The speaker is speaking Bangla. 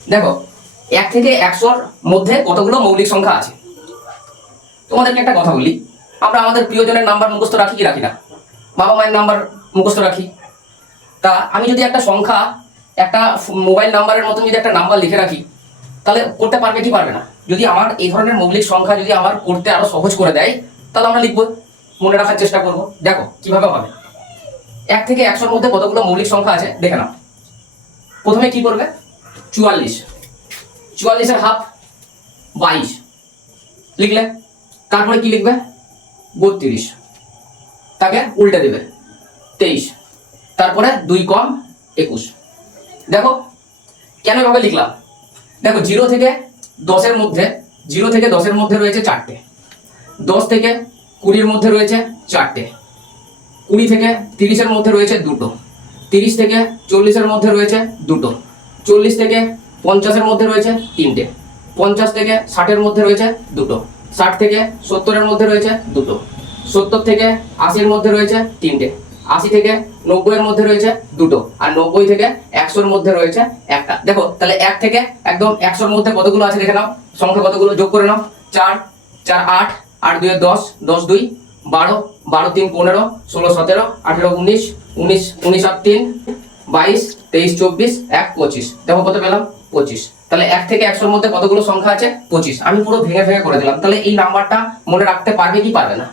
দেখো 1 থেকে 100-র মধ্যে কতগুলো মৌলিক সংখ্যা আছে। তোমাদেরকে একটা কথা বলি, আমরা আমাদের প্রিয়জনের নাম্বার মুখস্থ রাখি কি রাখি না? বাবা মায়ের নাম্বার মুখস্থ রাখি। তা আমি যদি একটা সংখ্যা একটা মোবাইল নাম্বারের মতন যদি একটা নাম্বার লিখে রাখি, তাহলে করতে পারবে কি পারবে না? যদি আমার এই ধরনের মৌলিক সংখ্যা যদি আমার করতে আরো সহজ করে দেয়, তাহলে আমরা লিখবো, মনে রাখার চেষ্টা করব। দেখো কিভাবে হবে। 1 থেকে 100-র মধ্যে কতগুলো মৌলিক সংখ্যা আছে দেখে নাও। প্রথমে কি করবে? 44, 44-এর হাফ 22 লিখলে। তারপরে কি লিখবে? 32, তাকে উল্টে দেবে 23, তারপরে 2 কম 21। দেখো কেন এভাবে লিখলাম? দেখো 0 থেকে 10-এর মধ্যে, 0 থেকে 10-এর মধ্যে রয়েছে 4টে, 10 থেকে 20-এর মধ্যে রয়েছে 4টে, 20 থেকে 30-এর মধ্যে রয়েছে 2টো, 30 থেকে 40-এর মধ্যে রয়েছে 2টো, 40 থেকে 50-এর মধ্যে রয়েছে 3টে, 50 থেকে 60-এর মধ্যে রয়েছে 2টো, 60 থেকে 70-এর মধ্যে রয়েছে 2টো, 70 থেকে 80-এর মধ্যে রয়েছে 3টে, 80 থেকে 90-এর মধ্যে রয়েছে 2টো, আর 90 থেকে 100-এর মধ্যে রয়েছে 1টা। দেখো তাহলে 1 থেকে একদম 100-এর মধ্যে কতগুলো আছে দেখে নাও, সংখ্যা কতগুলো যোগ করে নাও। 4, 4 8, 8 2 10, 10 2 12, 12 3 15, 16 17, 18 19, 19 19 আর 3 22, 23 24, 1 25। দেখো কত পেলাম? 25। তাহলে 1 থেকে 100-এর মধ্যে কতগুলো সংখ্যা আছে? 25। আমি পুরো ভেঙে ভেঙে করে দিলাম। তাহলে এই নাম্বারটা মনে রাখতে পারবে কি পারবে না?